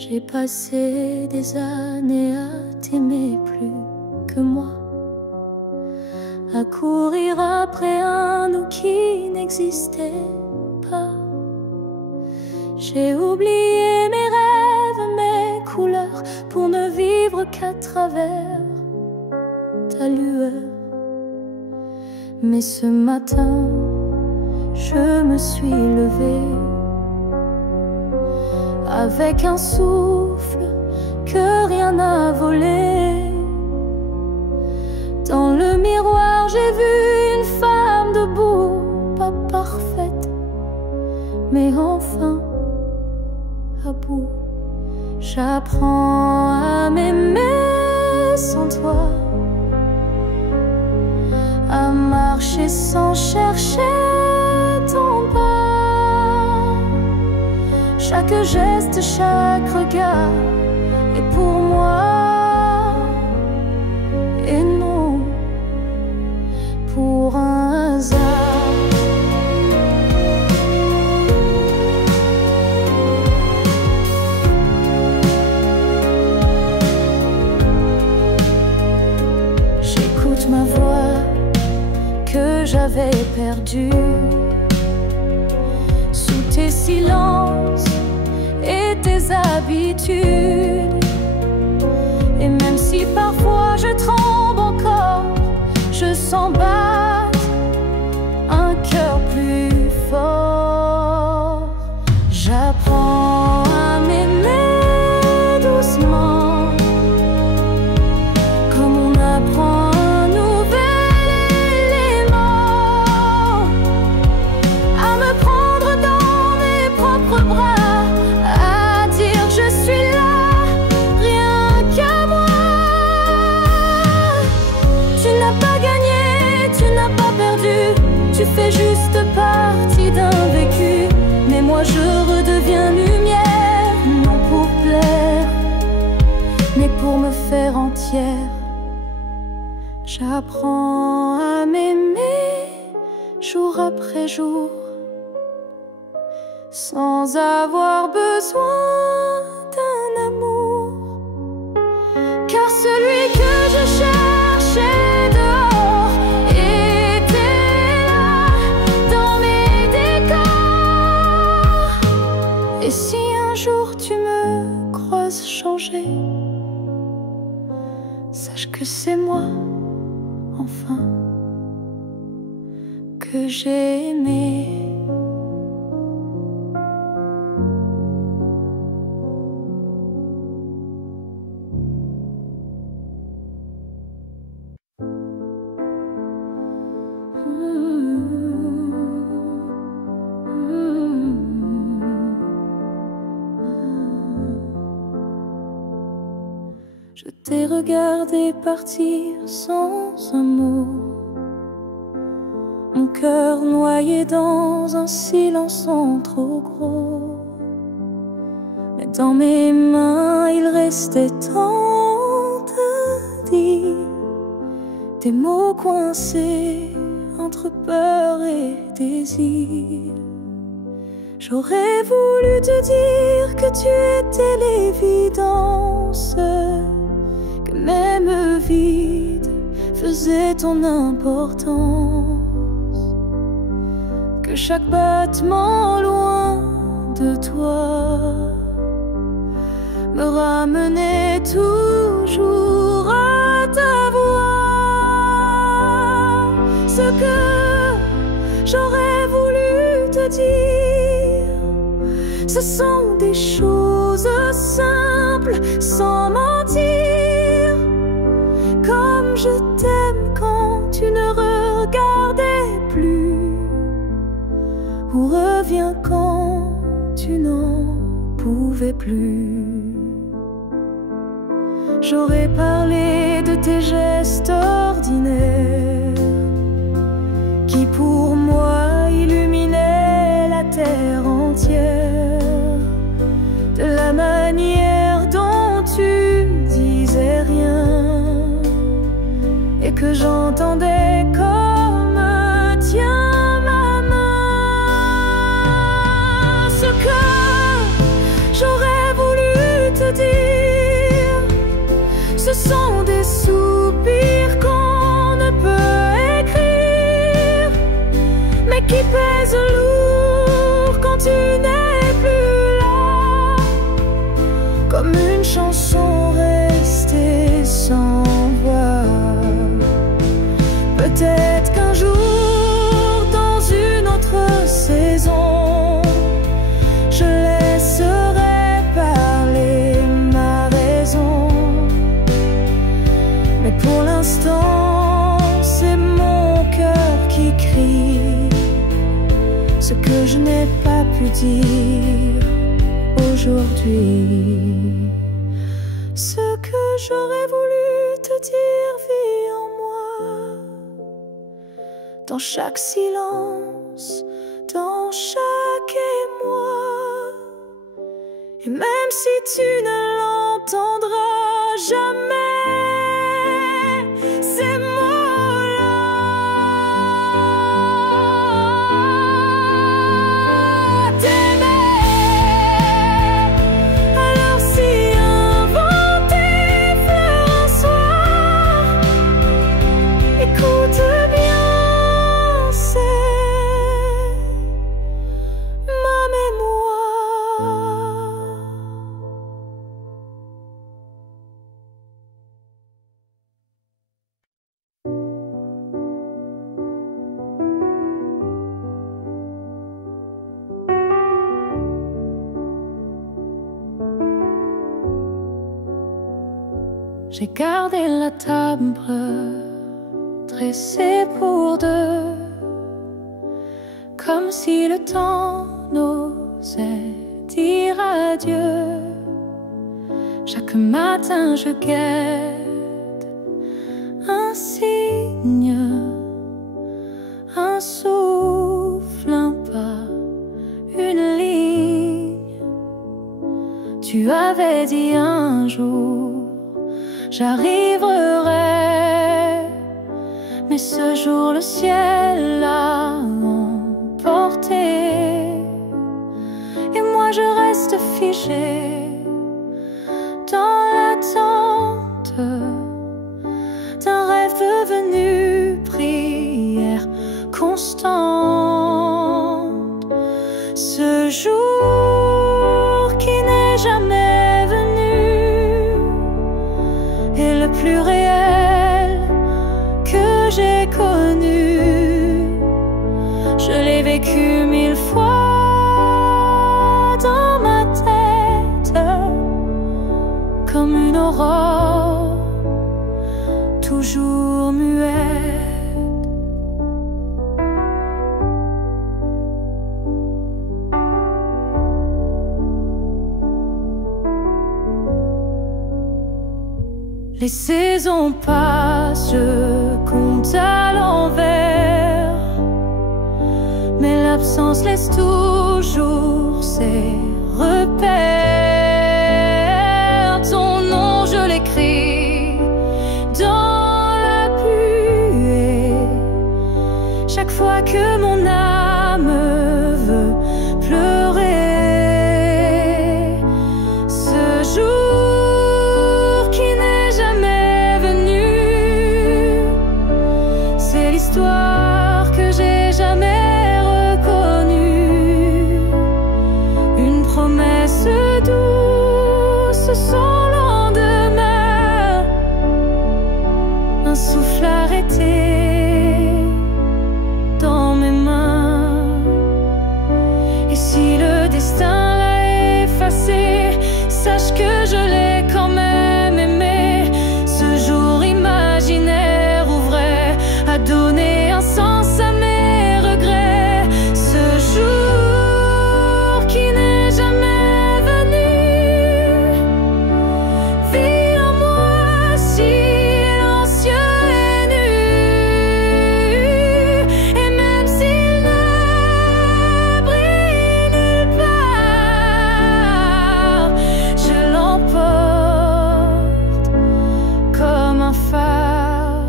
J'ai passé des années à t'aimer plus que moi, à courir après un nous qui n'existait pas. J'ai oublié mes rêves, mes couleurs, pour ne vivre qu'à travers ta lueur. Mais ce matin, je me suis levée avec un souffle que rien n'a volé. Dans le miroir, j'ai vu une femme debout, pas parfaite, mais enfin à bout. J'apprends à m'aimer sans toi, à marcher sans chercher ton pas. Chaque geste, chaque regard est pour moi, et non pour un hasard. J'écoute ma voix que j'avais perdue sous tes silences et tes habitudes. Et même si parfois je tremble encore, je sens battre un cœur plus fort. J'apprends à m'aimer doucement, comme on apprend un nouvel élément, à me prendre dans mes propres bras, à dire je suis là, rien qu'à moi. Tu n'as pas gagné, tu n'as pas perdu, tu fais juste partie d'un vécu. Mais moi je redeviens lumière, non pour plaire, mais pour me faire entière. J'apprends à m'aimer jour après jour, sans avoir besoin d'un amour. Car celui que je cherchais dehors était là, dans mes décors. Et si un jour tu me croises changer, sache que c'est moi, enfin, que j'ai aimé. Je t'ai regardé partir sans un mot, mon cœur noyé dans un silence trop gros. Mais dans mes mains il restait tant à dire, des mots coincés entre peur et désir. J'aurais voulu te dire que tu étais l'évidence, que même vide faisait ton importance, que chaque battement loin de toi me ramenait toujours à ta voix. Ce que j'aurais voulu te dire, ce sont des choses simples, sans mentir, comme je t'aime quand tu ne regardais plus, ou reviens quand tu n'en pouvais plus. J'aurais parlé de tes gestes ordinaires, qui pour moi illuminaient la terre entière, de la manière dont tu disais rien, et que j'entendais comme tiens ma main. Ce que j'aurais voulu Ce sont des soupirs qu'on ne peut écrire, mais qui pèsent lourd quand tu n'es plus là, comme une chanson restée sans voix. Peut-être qu'un jour, dans une autre saison, je laisserai parler ma raison. Mais pour l'instant, c'est mon cœur qui crie ce que je n'ai pas pu dire aujourd'hui. Ce que j'aurais voulu te dire vit en moi, dans chaque silence, dans chaque émoi. Et même si tu ne l'entendras jamais, ces mots-là, t'aimer. Alors si un vent t'effleure un soir, écoute bien, c'est ma mémoire. J'ai gardé la table dressée pour deux, comme si le temps n'osait dire adieu. Chaque matin je guette un signe, un souffle, un pas, une ligne. Tu avais dit un jour j'arriverai, mais ce jour le ciel l'a emporté, et moi je reste figée dans l'attente d'un rêve devenu prière constante. Ce jour qui n'est jamais venu est le plus réel que j'ai connu. Je l'ai vécu 1000 fois dans ma tête, comme une aurore toujours muette. Les saisons passent, je compte à l'envers, mais l'absence laisse toujours ses repères. Ton nom je l'écris dans la buée, chaque fois que mon âme veut pleurer. Ce jour que j'ai jamais reconnue, une promesse douce sans lendemain, un souffle arrêté dans mes mains. Et si le destin l'a effacé, sache que je l'ai quand même aimé. Ce jour imaginaire ouvrait à donner un sens à mes regrets. Ce jour qui n'est jamais venu vit en moi, silencieux et nu. Et même s'il ne brille nulle part, je l'emporte comme un phare.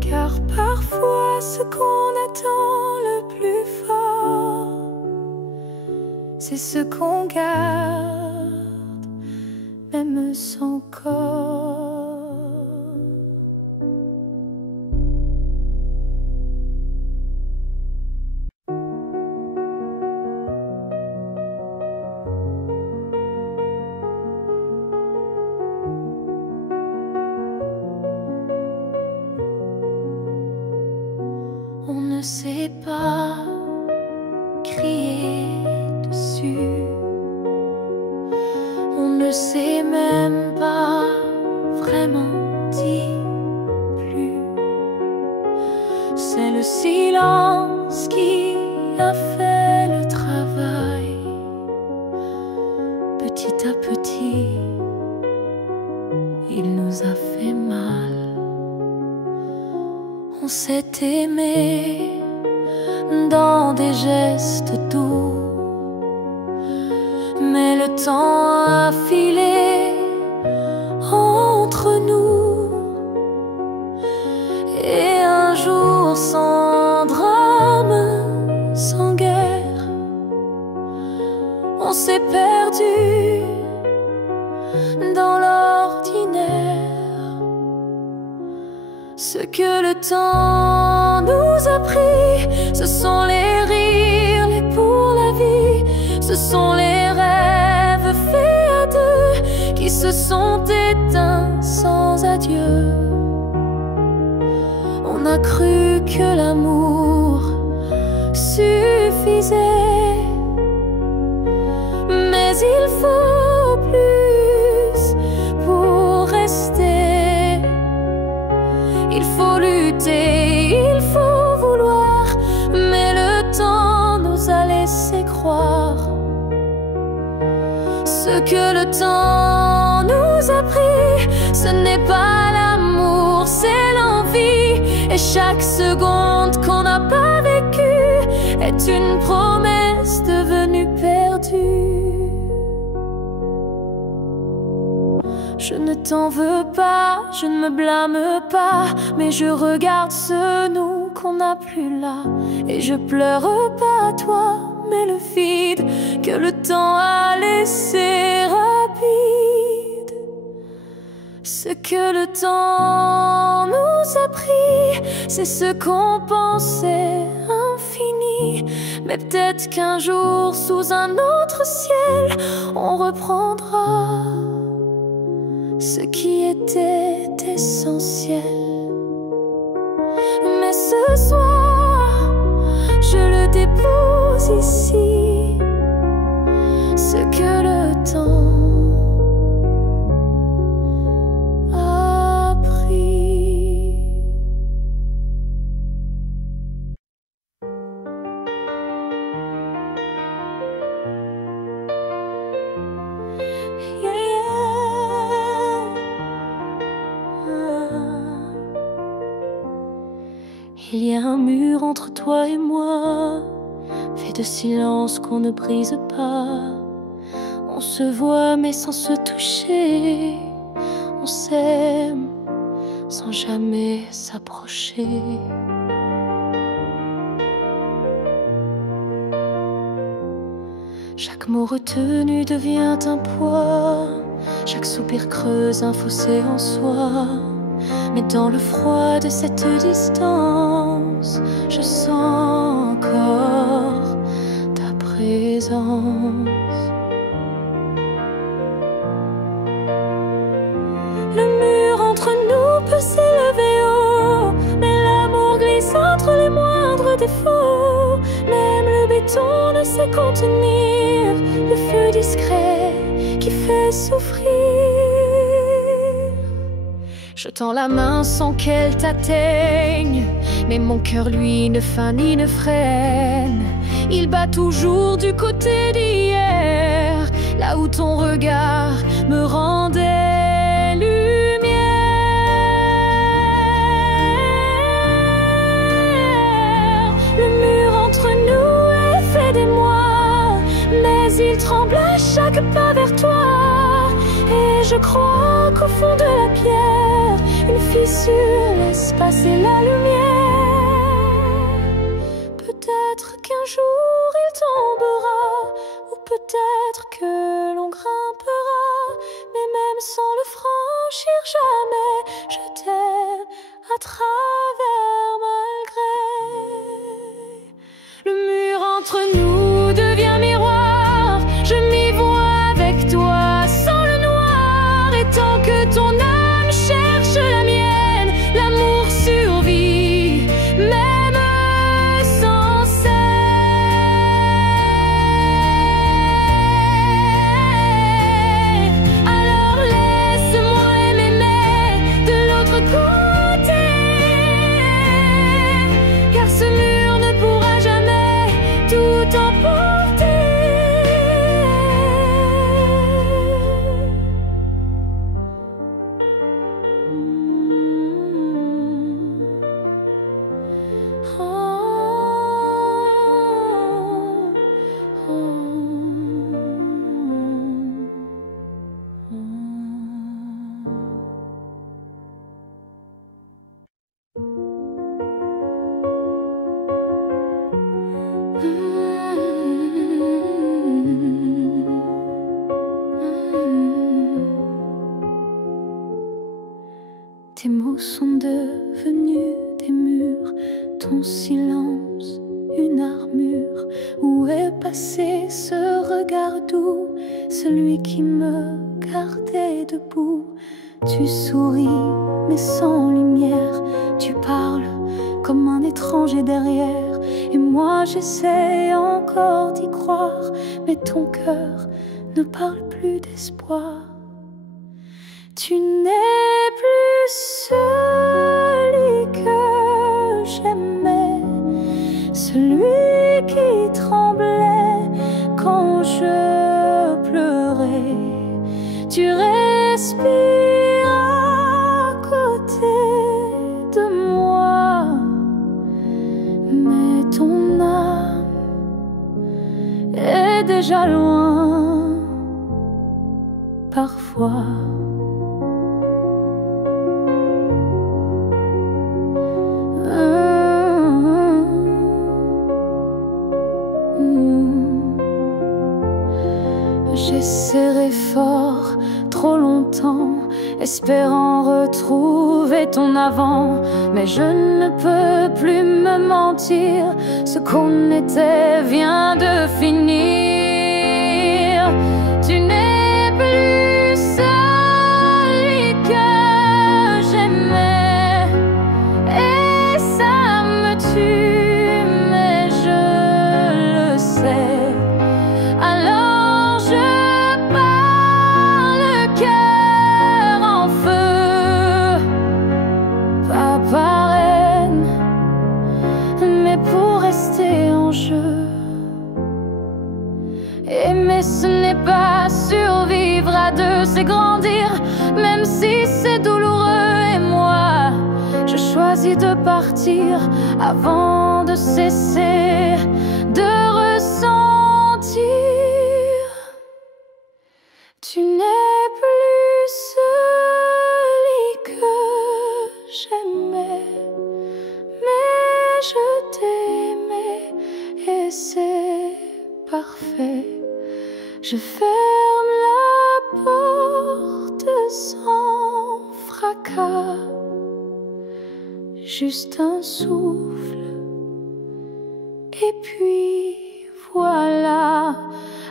Car parfois ce qu'on attend le plus fort, c'est ce qu'on garde, même sans corps. ne sait pas crier dessus. On ne sait même pas vraiment dire plus. C'est le silence qui a fait le travail. Petit à petit, il nous a fait mal. On s'est aimé dans des gestes doux, mais le temps a filé entre nous. Et un jour sans drame, sans guerre, on s'est perdu dans l'ordinaire. Ce que le temps nous a pris, ce sont les rires, les pour la vie. Ce sont les rêves faits à deux qui se sont éteints sans adieu. On a cru que l'amour suffisait, mais il faut plus pour rester. Il faut lutter, il faut vouloir, mais le temps nous a laissé croire. Ce que le temps nous a pris, ce n'est pas l'amour, c'est l'envie. Et chaque seconde qu'on n'a pas vécue est une promesse devenue perdue. Je ne t'en veux pas, je ne me blâme pas, mais je regarde ce nous qu'on n'a plus là. Et je pleure pas à toi, mais le vide que le temps a laissé rapide. Ce que le temps nous a pris, c'est ce qu'on pensait infini. Mais peut-être qu'un jour, sous un autre ciel, on reprendra ce qui était essentiel. Mais ce soir, je le dépose ici, ce que le temps a pris. Yeah, yeah. Il y a un mur entre toi et moi, fait de silence qu'on ne brise pas. On se voit mais sans se toucher, on s'aime sans jamais s'approcher. Chaque mot retenu devient un poids, chaque soupir creuse un fossé en soi. Mais dans le froid de cette distance, je sens encore ta présence. Le mur entre nous peut s'élever haut, mais l'amour glisse entre les moindres défauts. Même le béton ne sait contenir le feu discret qui fait souffrir. Je tends la main sans qu'elle t'atteigne, mais mon cœur lui ne feint ni ne freine. Il bat toujours du côté d'hier, là où ton regard me rendait lumière. Le mur entre nous est fait d'émoi, mais il tremble à chaque pas vers toi. Et je crois qu'au fond de la pierre, une fissure laisse passer la lumière. Peut-être qu'un jour il tombera, ou peut-être que l'on grimpera, mais même sans le franchir jamais, je t'aime à travers malgré. Le mur entre nous devient miroir, je m'y vois avec toi sans le noir. Et tant que ton âme cherche la mienne, l'amour survit, même Tes mots sont devenus des murs, ton silence une armure. Où est passé ce regard doux, celui qui me gardait debout? Tu souris mais sans lumière, tu parles comme un étranger derrière. Et moi j'essaie encore d'y croire, mais ton cœur ne parle plus d'espoir. Tu n'es plus celui que j'aimais, celui qui tremblait quand je pleurais. Tu respires à côté de moi, mais ton âme est déjà loin parfois. J'ai serré fort trop longtemps, espérant retrouver ton avant. Mais je ne peux plus me mentir, ce qu'on était vient de finir. Tu n'es plus celui que j'aimais, et ça me tue, mais je le sais. Alors je pars le cœur en feu, pas par haine, mais pour rester en jeu. Aimer ce n'est pas survivre à deux, c'est grandir, même si c'est douloureux. Et moi, je choisis de partir avant de cesser de ressentir. Tu n'es plus celui que j'aimais, mais je t'aimais et c'est parfait. Je ferme la porte sans fracas, juste un souffle, et puis voilà.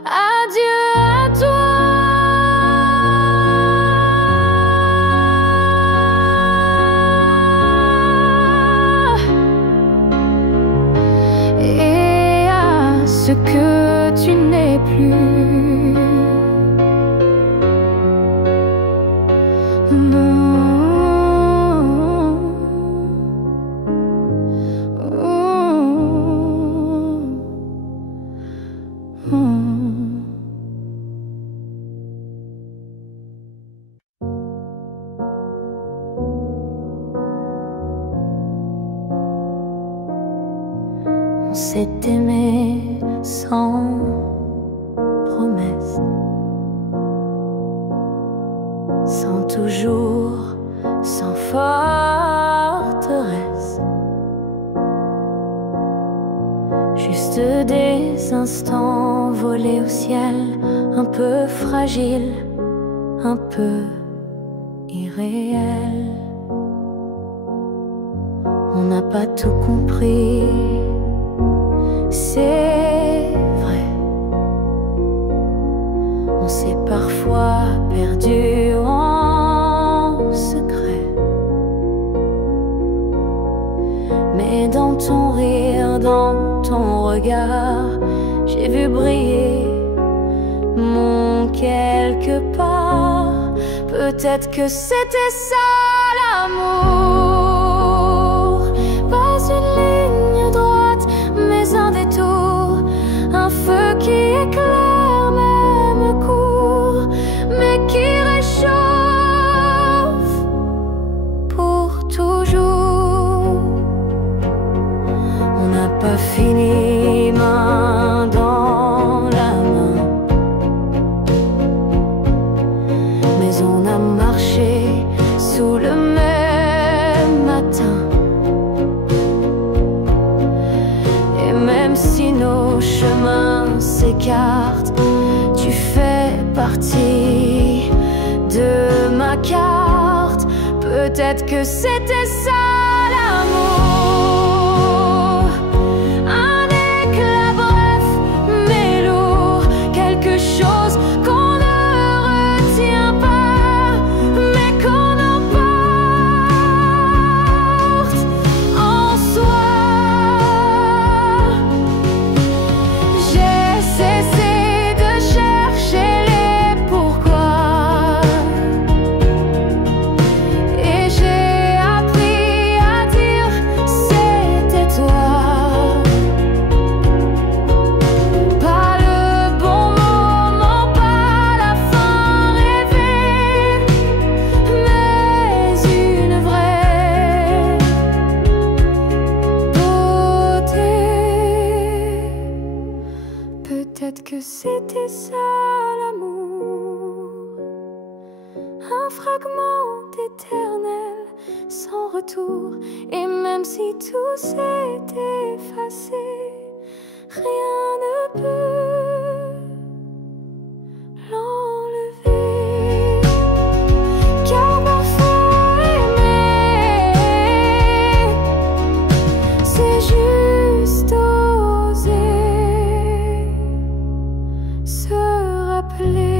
Adieu à toi. Et à ce que tu n'es plus. On s'est aimé sans promesse, sans toujours, sans forteresse. Juste des instants volés au ciel, un peu fragiles, un peu irréels. On n'a pas tout compris, c'est vrai. On s'est parfois perdu en secret, mais dans ton rire, dans ton regard, j'ai vu briller mon quelque part. Peut-être que c'était ça l'amour. Pas une ligne droite, mais un détour, un feu qui éclaire même court, mais qui réchauffe pour toujours. On n'a pas fini main dans la main, mais on a marché sous le même matin. Et même si nos chemins s'écartent, tu fais partie de ma carte. Peut-être que c'était ça l'amour. Un éclat bref mais lourd, quelque chose qu'on ne retient pas, mais qu'on emporte en soi. J'ai cessé de chercher les pourquoi, et j'ai appris à dire c'était toi. Pas le bon moment, pas la fin rêvée, mais une vraie beauté. Peut-être que c'était ça l'amour, un fragment éternel sans retour. Et même si tout s'est effacé, rien ne peut l'enlever. Car parfois aimer, c'est juste oser se rappeler.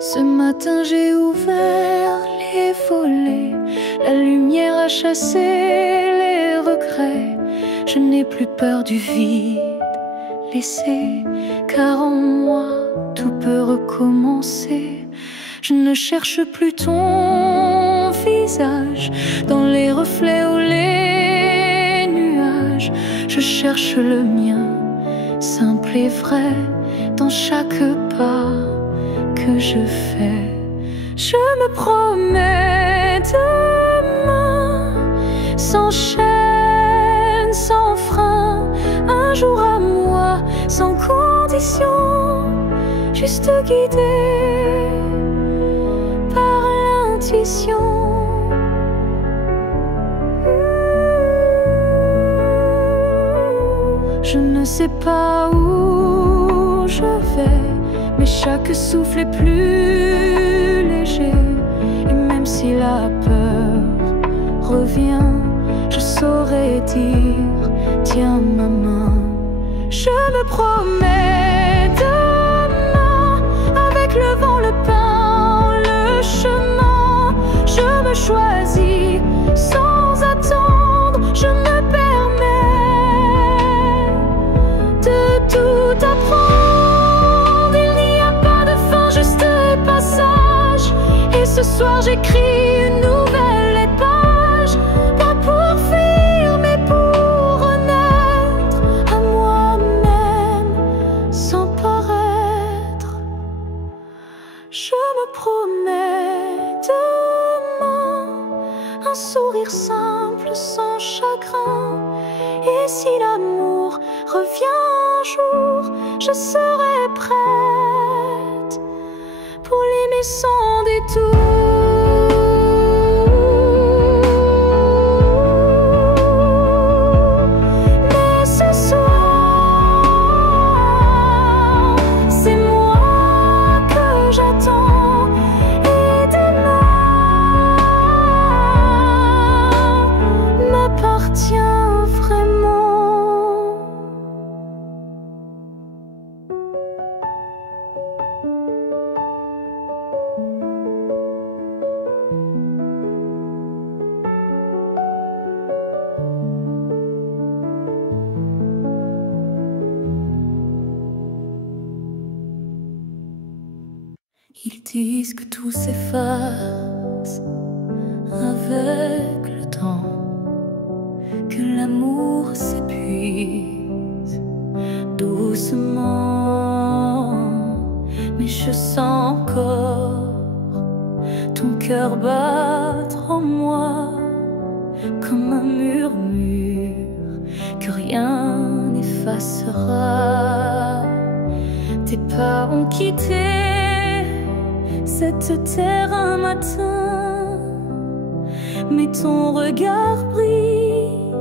Ce matin j'ai ouvert les volets, la lumière a chassé les regrets. Je n'ai plus peur du vide laissé, car en moi tout peut recommencer. Je ne cherche plus ton visage dans les reflets ou les nuages. Je cherche le mien, simple et vrai, dans chaque pas que je fais. Je me promets demain, sans chaîne, sans frein, un jour à moi, sans condition, juste guidé par l'intuition. Je ne sais pas où je vais, mais chaque souffle est plus léger. Et même si la peur revient, je saurais dire tiens ma main. Je me promets demain, avec le vent, le pain, le chemin. Je me choisis sans attendre, je me permets de tout apprendre. Il n'y a pas de fin, juste passage. Et ce soir j'écris une nouvelle page, pas pour fuir mais pour renaître à moi-même sans paraître. Je me promets demain un sourire simple sans chagrin. Et si l'amour revient un jour, je serai prête pour l'aimer sans détour. Mais ce soir, c'est moi que j'attends. Et demain m'appartient vraiment. Ils disent que tout s'efface avec le temps, que l'amour s'épuise doucement. Mais je sens encore ton cœur battre en moi comme un murmure que rien n'effacera. Tes pas ont quitté cette terre un matin, mais ton regard brille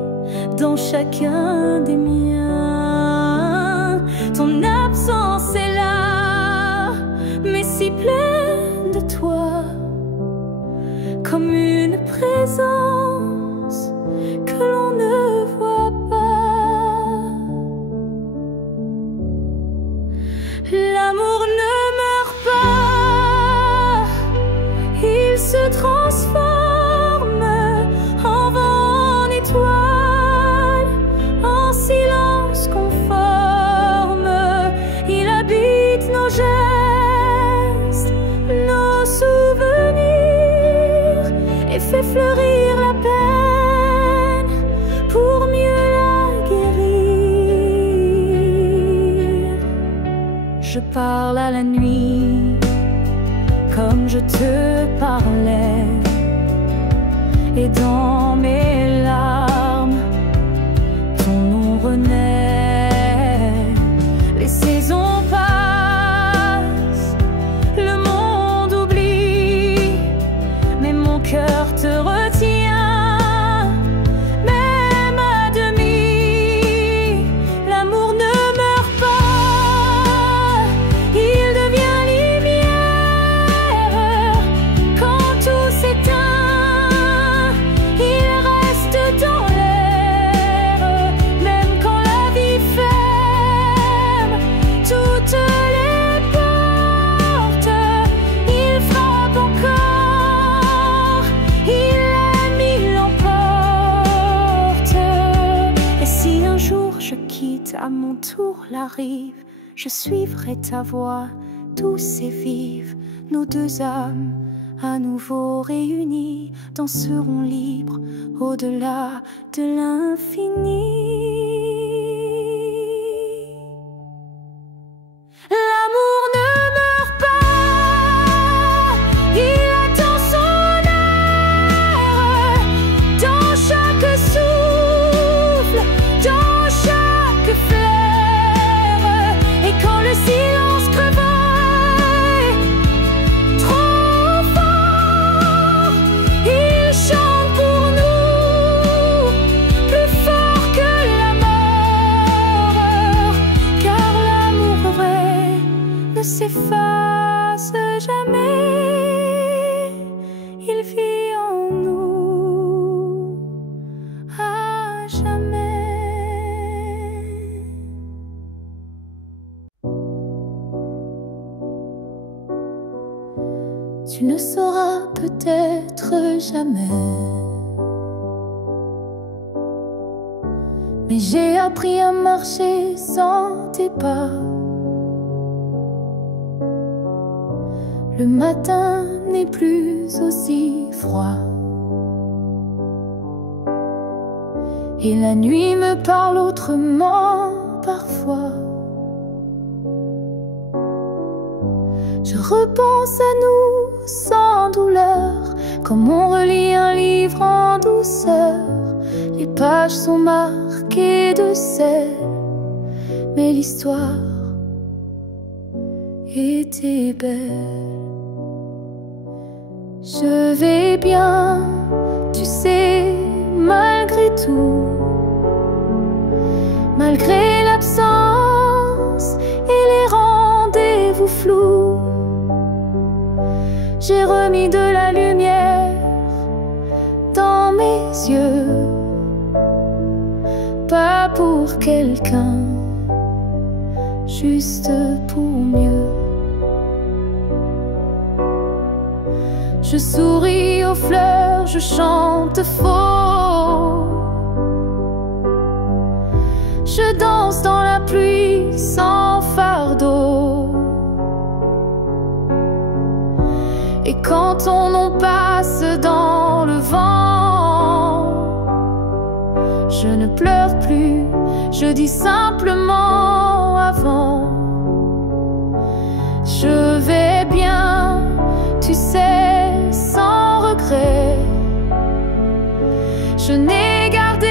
dans chacun des miens. Ton absence est là, mais si pleine de toi, comme une présence que l'on ne voit pas. L'amour ne meurt pas, il se transforme en vent, en étoile, en silence conforme. Il habite nos gestes, nos souvenirs, et fait fleurir la peine pour mieux la guérir. Je parle à la nuit comme je te parlais, et dans mes larmes ton nom renaît. Les saisons passent, le monde oublie, mais mon cœur te retient, même à demi. L'amour ne meurt pas, il devient lumière. Quand tout s'éteint, il reste dans l'air. Même quand la vie ferme toutes les portes, il frappe encore, il aime, il l'emporte. Et si un jour je quitte à mon tour la rive, je suivrai ta voix douce et vive. Nos deux âmes à nouveau réunies danseront libres au-delà de l'infini. L'amour ne meurt pas, il attend son heure. Dans chaque souffle, dans chaque fleur. Et quand le silence crevaille trop fort, il chante pour nous, plus fort que la mort. Car l'amour vrai ne s'efface jamais, il vit en nous à jamais. Tu ne sauras peut-être jamais, mais j'ai appris à marcher sans tes pas. Le matin n'est plus aussi froid, et la nuit me parle autrement parfois. Je repense à nous sans douleur, comme on relit un livre en douceur. Les pages sont marquées de sel, mais l'histoire était belle. Je vais bien, tu sais, malgré tout, malgré l'absence et les rendez-vous flous. J'ai remis de la lumière dans mes yeux, pas pour quelqu'un, juste pour mieux. Je souris aux fleurs, je chante faux. Je danse dans la pluie sans fardeau. Et quand ton nom passe dans le vent, je ne pleure plus, je dis simplement avant. Je vais bien, tu sais, sans regret. Je n'ai gardé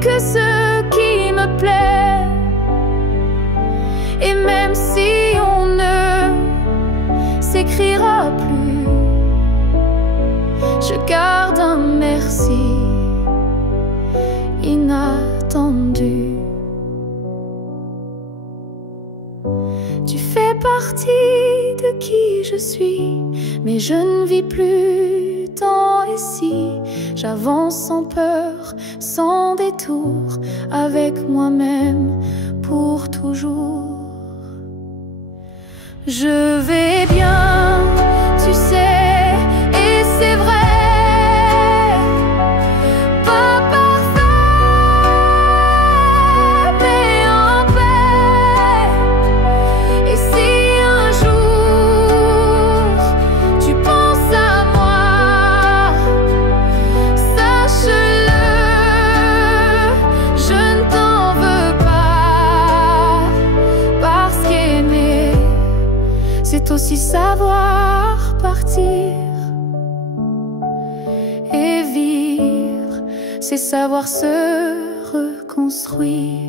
que ce qui me plaît. Et même si on ne n'écrira plus. Je garde un merci inattendu. Tu fais partie de qui je suis, mais je ne vis plus tant ici. J'avance sans peur, sans détour, avec moi-même pour toujours. Je vais bien, tu sais, et c'est vrai. Pas parfait, mais en paix. Et si un jour tu penses à moi, sache-le, je ne t'en veux pas. Parce qu'aimer, c'est aussi savoir partir. Et vivre, c'est savoir se reconstruire.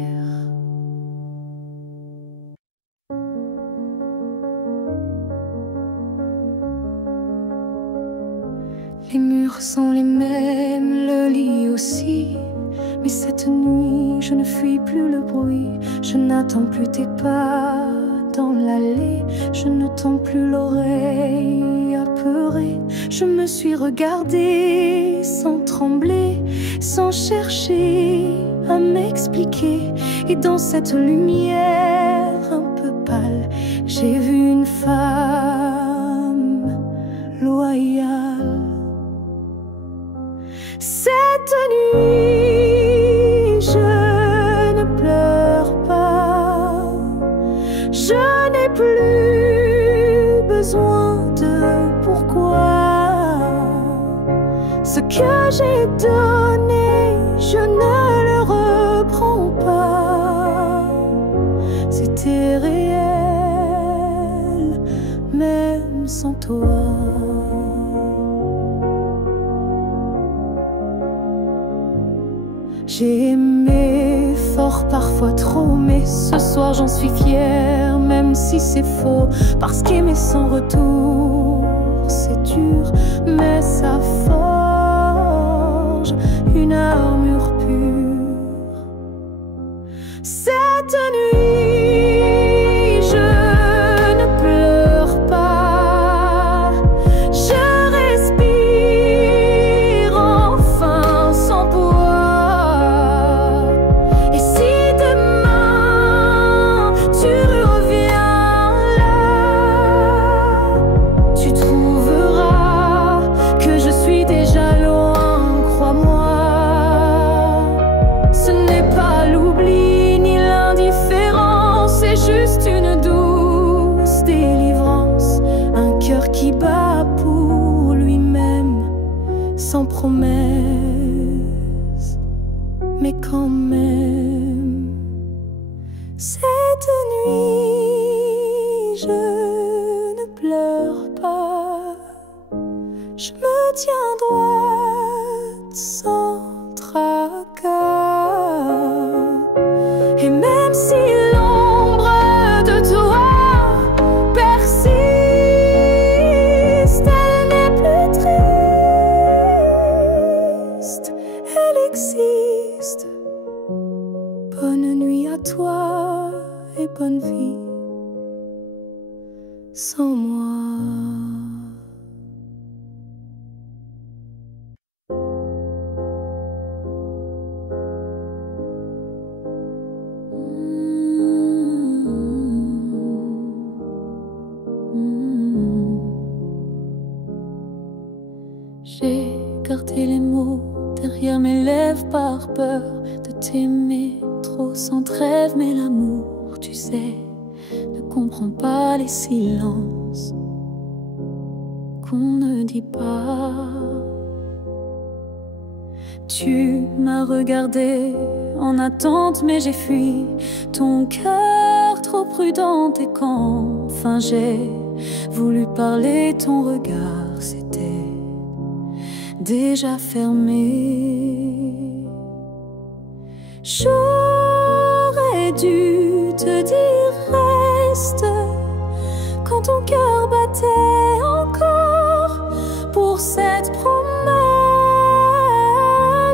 Les murs sont les mêmes, le lit aussi. Mais cette nuit, je ne fuis plus le bruit. Je n'attends plus tes pas dans l'allée. Je ne tends plus l'oreille apeurée. Je me suis regardée sans trembler, sans chercher à m'expliquer. Et dans cette lumière un peu pâle, j'ai vu une femme loyale. Cette nuit, je ne pleure pas. Je n'ai plus besoin de pourquoi. Ce que j'ai donné, je ne le reprends pas. C'était réel, même sans toi. J'ai aimé fort, parfois trop, mais ce soir j'en suis fière, même si c'est faux. Parce qu'aimer sans retour, c'est dur, mais ça forge une armure pure. Cette nuit, je ne pleure pas. Je respire enfin sans poids. Et si demain tu reviens là, tu trouveras que je suis déjà loin, crois-moi. Ce n'est pas l'oubli ni l'indifférence, c'est juste une douce délivrance. Un cœur qui bat pour lui-même, sans promesse, mais quand même. Cette nuit, je ne pleure pas. Je me tiens droite sans tracas. Et même si l'ombre de toi persiste, elle n'est plus triste, elle existe. Bonne nuit à toi et bonne vie sans moi. J'ai gardé les mots derrière mes lèvres par peur de t'aimer trop sans trêve. Mais l'amour, tu sais, ne comprend pas les silences qu'on ne dit pas. Tu m'as regardé en attente, mais j'ai fui. Ton cœur trop prudent, et quand enfin j'ai voulu parler, ton regard s'était déjà fermé. J'aurais dû te dire reste quand ton cœur battait pour cette promesse.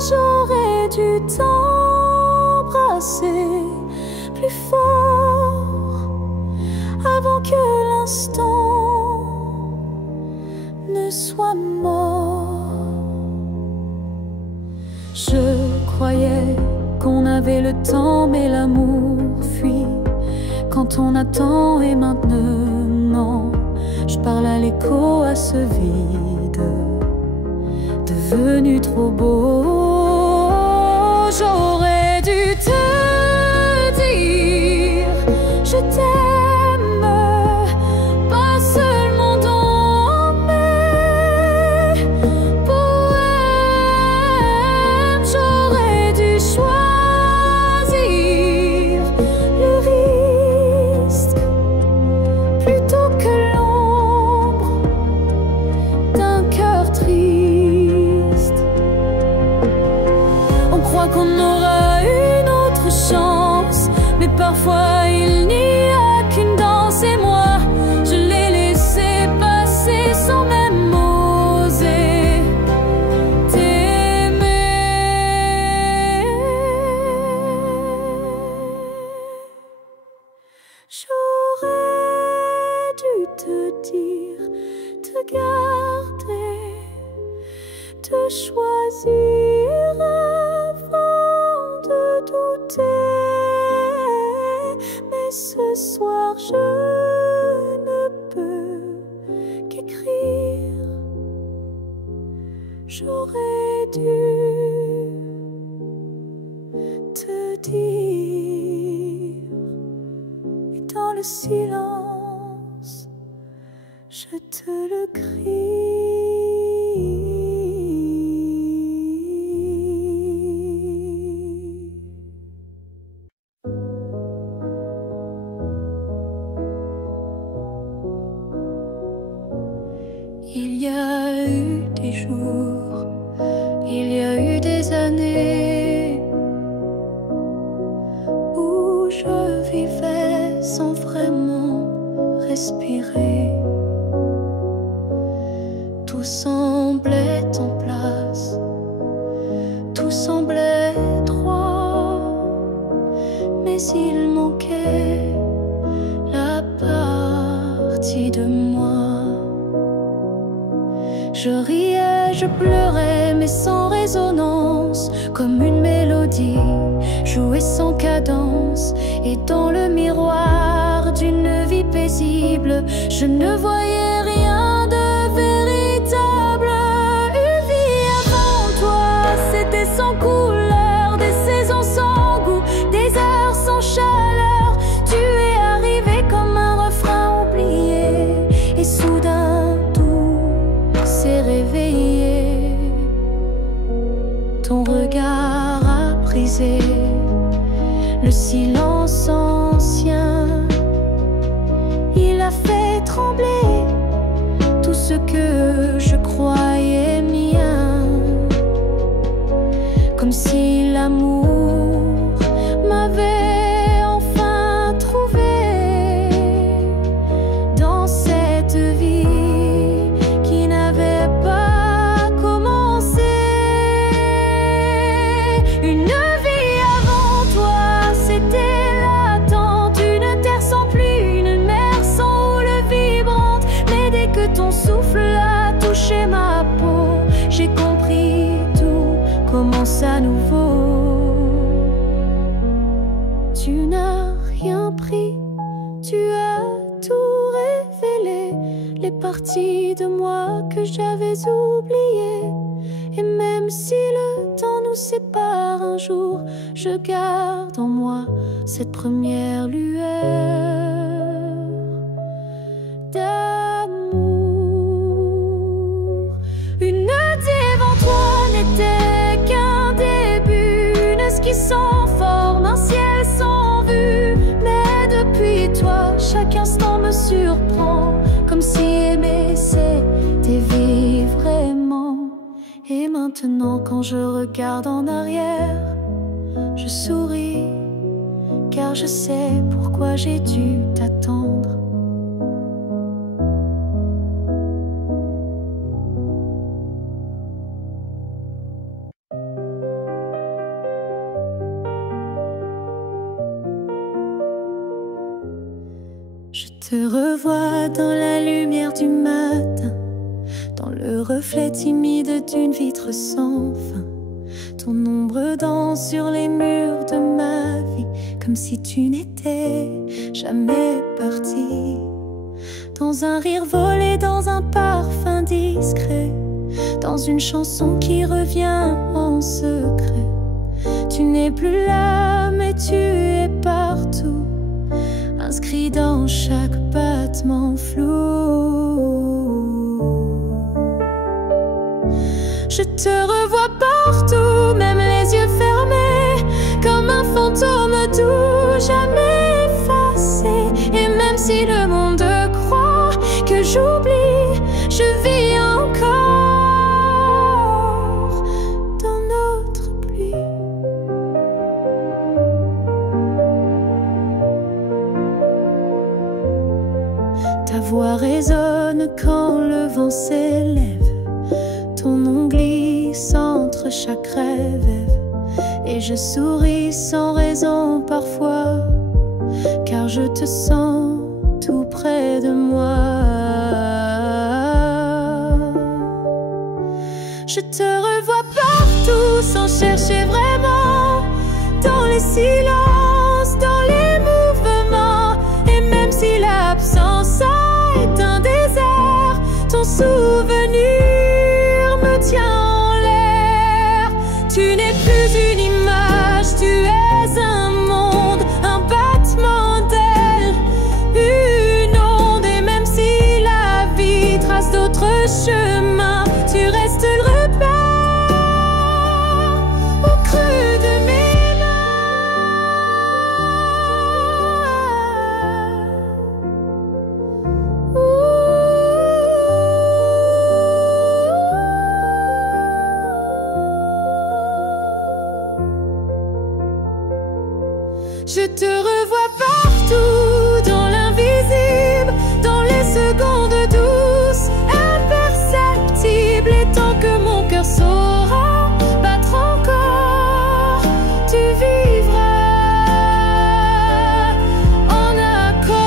J'aurais dû t'embrasser plus fort avant que l'instant ne soit mort. Je croyais qu'on avait le temps, mais l'amour fuit quand on attend. Et maintenant, je parle à l'écho, à ce vide devenu trop beau. J'aurais dû te dire je t'aime, pas seulement dans mes poèmes. J'aurais dû choisir le risque plutôt que l'ombre d'un cœur triste. On croit qu'on aura une autre chance, mais parfois il n'y a qu'une danse. Et moi, je l'ai laissé passer sans même oser t'aimer. J'aurais dû te dire, te garder, te choisir avant de douter. Mais ce soir je ne peux qu'écrire. J'aurais dû te dire, et dans le silence je te le crie. Il y a eu des jours, il y a eu des années où je vivais sans vraiment respirer. Tout semblait en place, tout semblait droit, mais il manquait la partie de moi. Je riais, je pleurais, mais sans résonance, comme une mélodie jouée sans cadence. Et dans le miroir d'une vie paisible, je ne voyais rien de véritable. Une vie avant toi, c'était sans couleur, des saisons sans goût, des heures sans chaleur. Tu es arrivé comme un refrain oublié, et soudain s'est réveillé. Ton regard a brisé le silence ancien. Il a fait trembler tout ce que je croyais mien, comme si l'amour m'avait enfin trouvé dans cette vie qui n'avait pas commencé. Une vie avant toi, c'était l'attente, une terre sans pluie, une mer sans houle vibrante. Mais dès que ton souffle a touché ma peau, j'ai compris, tout commence à nouveau. Tu n'as rien pris, tu as tout révélé, les parties de moi que j'avais oubliées. Et même si le temps nous sépare un jour, je garde en moi cette première lueur d'amour. Une devant toi n'était qu'un début, une esquisse sans forme, un ciel sans vue. Mais depuis toi, chaque instant me surprend, comme si aimer c'était vivre vraiment. Et maintenant quand je regarde en arrière, je souris, car je sais pourquoi j'ai dû t'attendre. te revois dans la lumière du matin, dans le reflet timide d'une vitre sans fin. Ton ombre danse sur les murs de ma vie, comme si tu n'étais jamais parti. Dans un rire volé, dans un parfum discret, dans une chanson qui revient en secret. Tu n'es plus là, mais tu es partout, inscrit dans chaque battement flou. Je te revois partout, même les yeux fermés, comme un fantôme doux, jamais effacé. Et même si le monde croit que j'oublie, je vis encore dans notre pluie. Ta voix résonne quand le vent s'élève, ton nom glisse entre chaque rêve. Et je souris sans raison parfois, car je te sens tout près de moi. Je te revois partout sans chercher vraiment, dans les silences, dans les mouvements. Et même si l'absence est un désert, ton souvenir me tient en l'air. Tu n'es plus une image, tu es un monde, un battement d'ailes, une onde. Et même si la vie trace d'autres chemins, tu restes le repère au creux de mes Je te revois partout, dans l'invisible, dans les secondes douces, imperceptibles. Et tant que mon cœur saura battre encore, tu vivras en accord.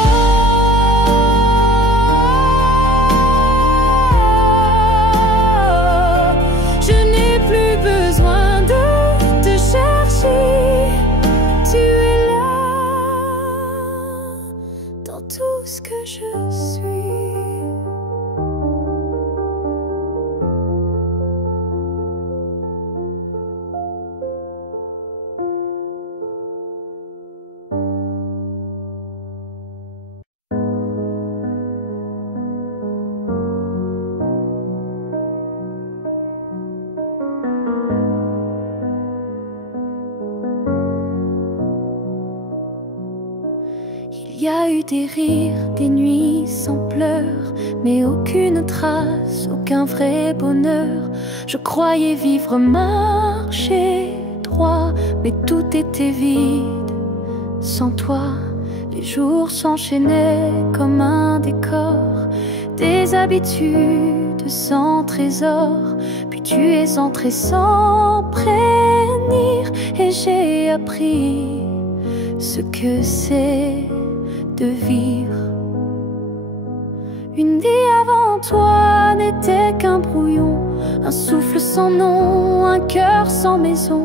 Je n'ai plus besoin de te chercher, tu es dans tout ce que je suis. Il y a eu des rires, des nuits sans pleurs, mais aucune trace, aucun vrai bonheur. Je croyais vivre, marcher droit, mais tout était vide. Sans toi, les jours s'enchaînaient comme un décor, des habitudes sans trésor. Puis tu es entré sans prévenir, et j'ai appris ce que c'est de vivre. Une vie avant toi n'était qu'un brouillon, un souffle sans nom, un cœur sans maison.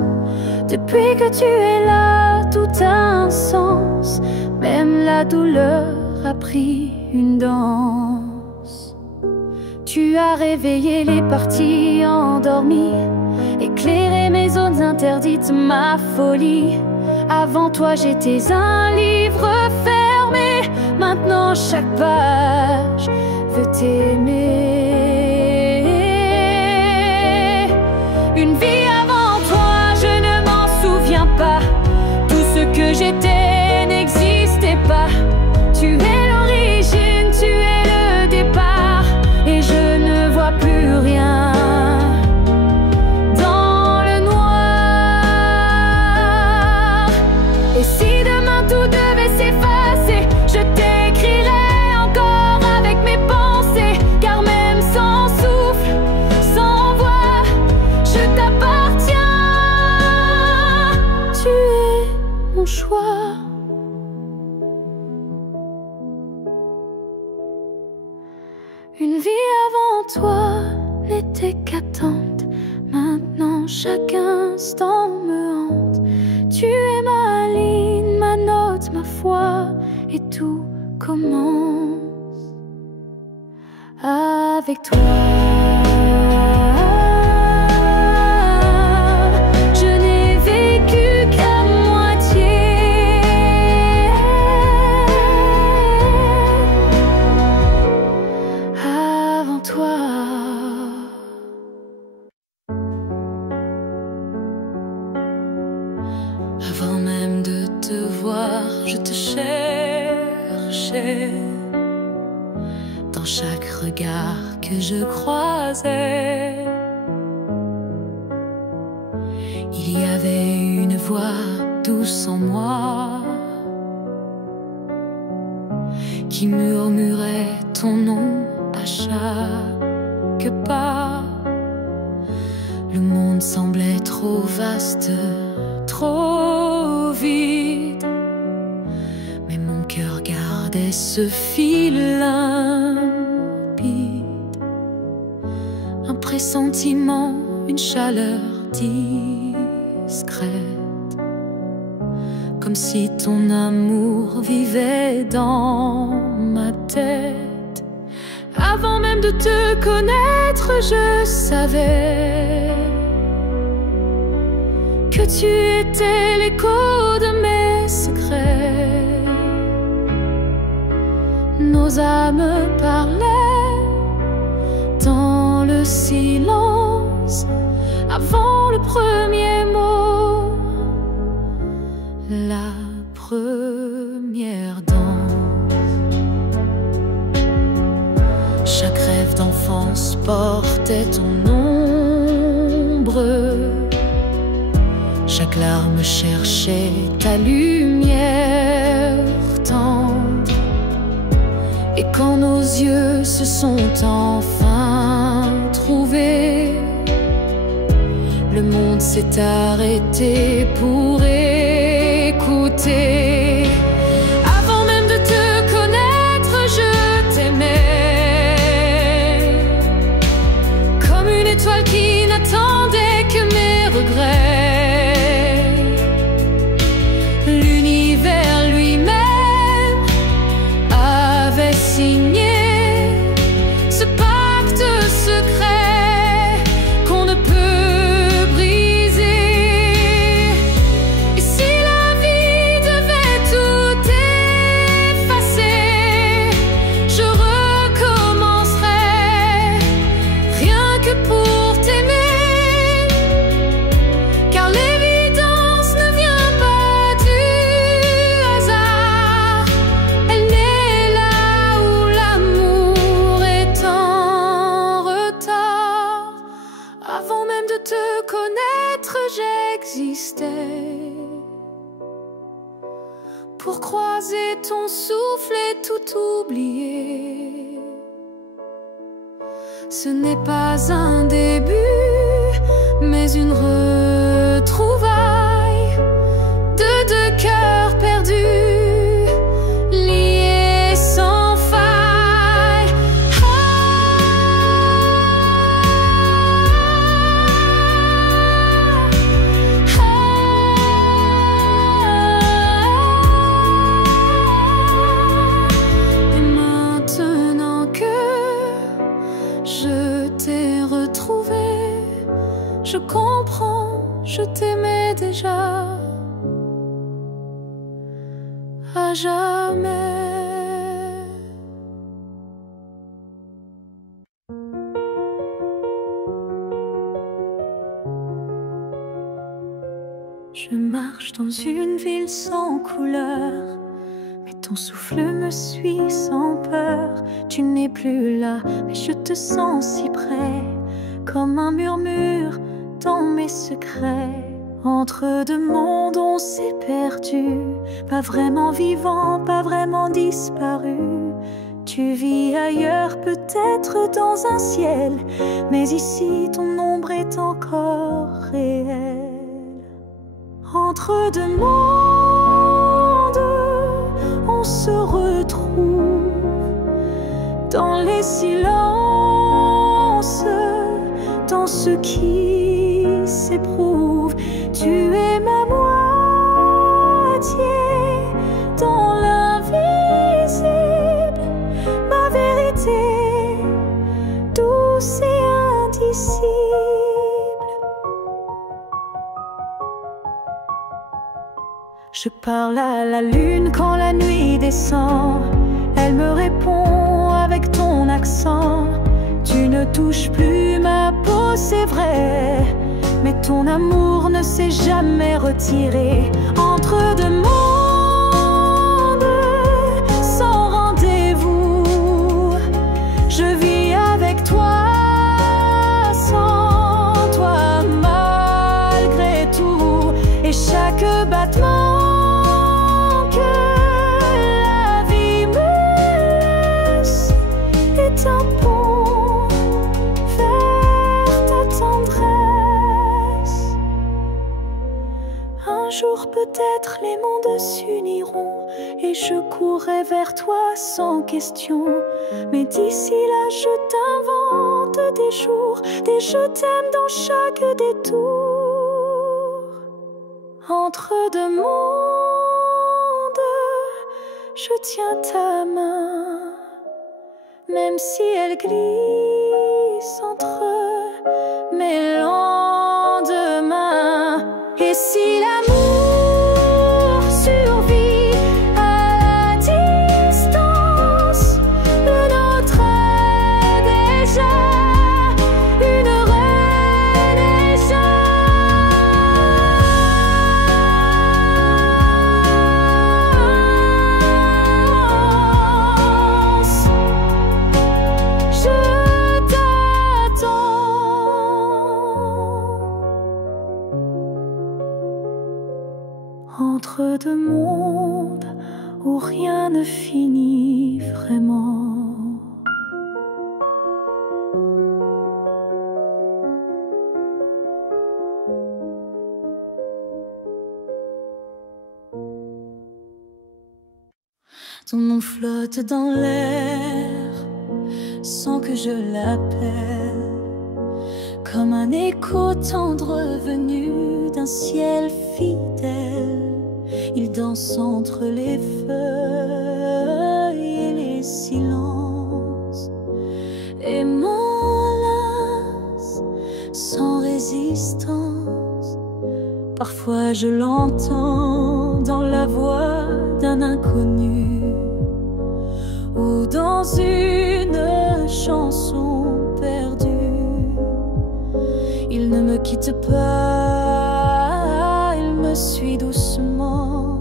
Depuis que tu es là, tout a un sens, même la douleur a pris une danse. Tu as réveillé les parties endormies, éclairé mes zones interdites, ma folie. Avant toi j'étais un livre fermé, maintenant chaque page veut t'aimer. Une vie avant toi, je ne m'en souviens pas. Tout ce que j'étais n'existait pas. Tu es l'origine, tu es le départ, et je ne vois plus rien. Et si demain tout devait s'effacer, je t'écrirai encore avec mes pensées. Car même sans souffle, sans voix, je t'appartiens. Tu es mon choix. avant toi n'était qu'attente. Maintenant chaque instant me hante. Tu es ma ligne, ma note, ma foi, et tout commence avec toi. Avant même de te voir, je te cherchais. Dans chaque regard que je croisais, il y avait une voix douce en moi qui murmurait ton nom à chaque pas. Le monde semblait trop vaste, trop vide, mais mon cœur gardait ce fil limpide. Un pressentiment, une chaleur discrète, comme si ton amour vivait dans ma tête. Avant même de te connaître, je savais que tu étais l'écho de mes secrets. Nos âmes parlaient dans le silence avant le premier mot, la première danse. Chaque rêve d'enfance portait ton ombre. Chaque larme cherchait ta lumière tendre. Et quand nos yeux se sont enfin trouvés, le monde s'est arrêté pour écouter. Avant même de te connaître, je t'aimais comme une étoile qui n'attendait que mes regrets. L'univers lui-même avait signé ce pacte secret qu'on ne peut briser. Et si la vie devait tout effacer, je recommencerais rien que pour t'aimer, car l'évidence ne vient pas du hasard. Elle naît là où l'amour est en retard. Avant même de te connaître, j'existais pour croiser ton souffle et tout oublier. Ce n'est pas un début, mais une retrouvaille de deux cœurs perdus, liés sans faille. Et maintenant que je t'ai retrouvé, je comprends, je t'aimais déjà à jamais. Je marche dans une ville sans couleur, mais ton souffle me suit sans peur. Tu n'es plus là, mais je te sens si près, comme un murmure dans mes secrets. Entre deux mondes on s'est perdu, pas vraiment vivant, pas vraiment disparu. Tu vis ailleurs, peut-être dans un ciel, mais ici ton ombre est encore réelle. Entre deux mondes on se retrouve dans les silences ce qui s'éprouve. Tu es ma moitié dans l'invisible, ma vérité douce et indicible. Je parle à la lune quand la nuit descend. Elle me répond avec ton accent. Tu ne touches plus ma peau, c'est vrai, mais ton amour ne s'est jamais retiré. Entre deux mondes sans rendez-vous, je vis avec toi, sans toi, malgré tout. Et chaque battement un pont vers ta tendresse. Un jour peut-être les mondes s'uniront et je courrai vers toi sans question. Mais d'ici là je t'invente des jours, des je t'aime dans chaque détour. Entre deux mondes, je tiens ta main, même si elle glisse entre mes lendemains. Et si l'amour survit à la distance, le nôtre est déjà une renaissance. Entre deux mondes où rien ne finit vraiment. Ton nom flotte dans l'air sans que je l'appelle, comme un écho tendre venu d'un ciel fidèle. Il danse entre les feuilles et les silences et m'enlace sans résistance. Parfois je l'entends dans la voix d'un inconnu ou dans une chanson perdue. Il ne me quitte pas, il me suit doucement,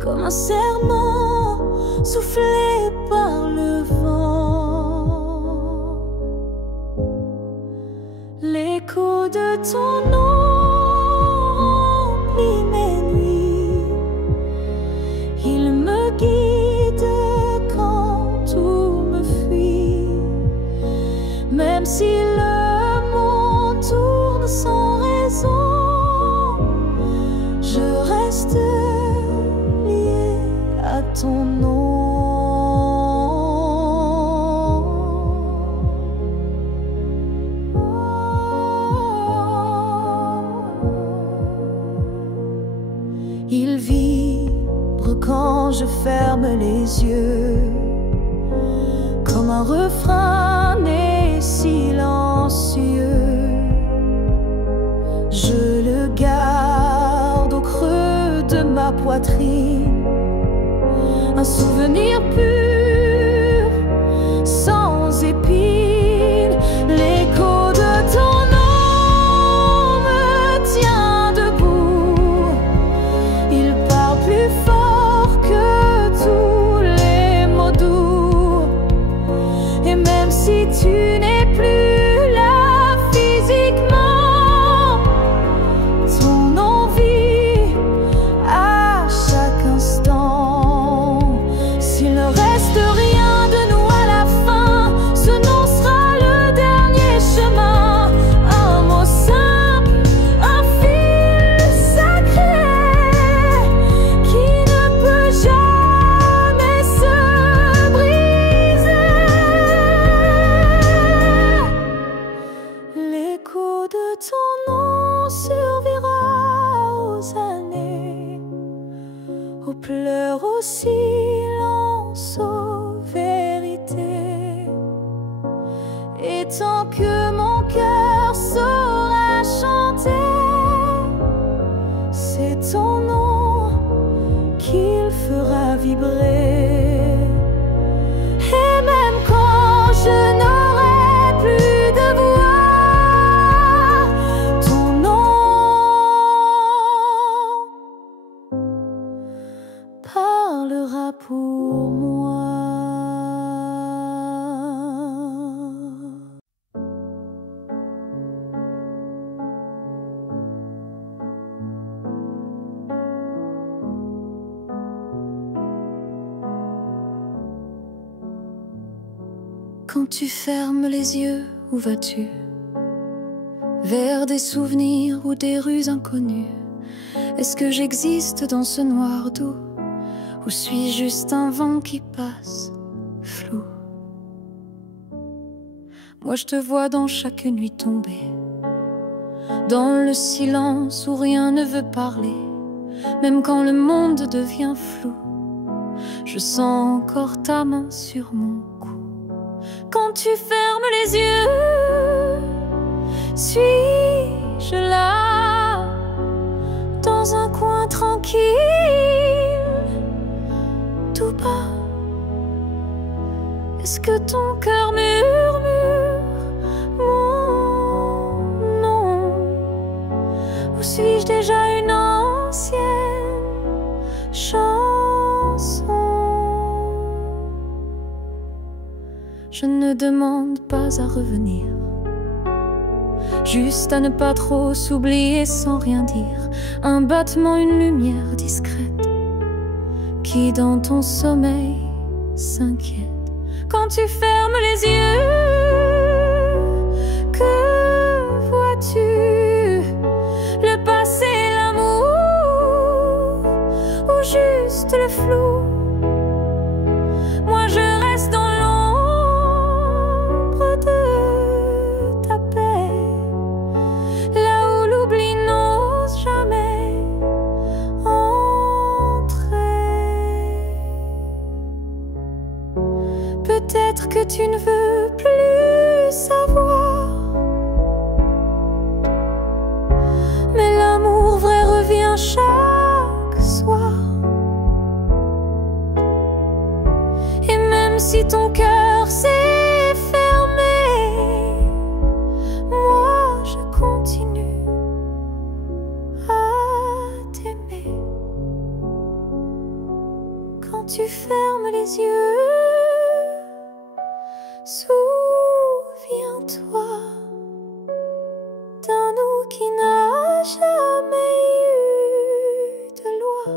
comme un serment soufflé par le vent. L'écho de ton nom remplit mes nuits. Il me guide quand tout me fuit, même si le monde tourne sans raison. Je reste lié à ton nom. Il vibre quand je ferme les yeux, comme un refrain né silencieux. Je le garde au creux de ma poitrine, un souvenir pur, sans épines. L'écho de ton nom me tient debout. Il parle plus fort que tous les mots doux. Et même si tu n'es plus là physiquement, ton nom vit à chaque instant. S'il ne reste que mon cœur saura chanter. C'est ton nom qu'il fera vibrer. Et même quand je n'aurai plus de voix, ton nom parlera pour moi. Quand tu fermes les yeux, où vas-tu? Vers des souvenirs ou des rues inconnues? Est-ce que j'existe dans ce noir doux? Ou suis-je juste un vent qui passe, flou? Moi je te vois dans chaque nuit tombée, dans le silence où rien ne veut parler. Même quand le monde devient flou, je sens encore ta main sur mon cou. Quand tu fermes les yeux, suis-je là, dans un coin tranquille, tout bas? Est-ce que ton cœur murmure mon nom? Ou suis-je déjà une ancienne chanson? Je ne demande pas à revenir, juste à ne pas trop s'oublier sans rien dire. Un battement, une lumière discrète qui dans ton sommeil s'inquiète. Quand tu fermes les yeux, que vois-tu? Le passé, l'amour ou juste le flou? Moi je reste dans l'ombre de ta paix, là où l'oubli n'ose jamais entrer. Peut-être que tu ne veux plus savoir, mais l'amour vrai revient chaque soir. Et même si ton cœur s'est fermé, moi je continue à t'aimer. Quand tu fermes les yeux, souviens-toi d'un nous qui n'a jamais eu de loi.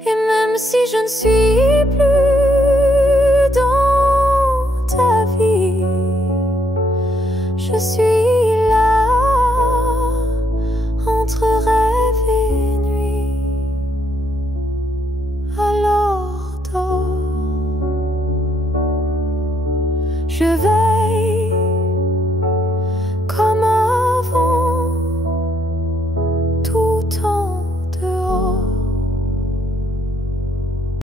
Et même si je ne suis plus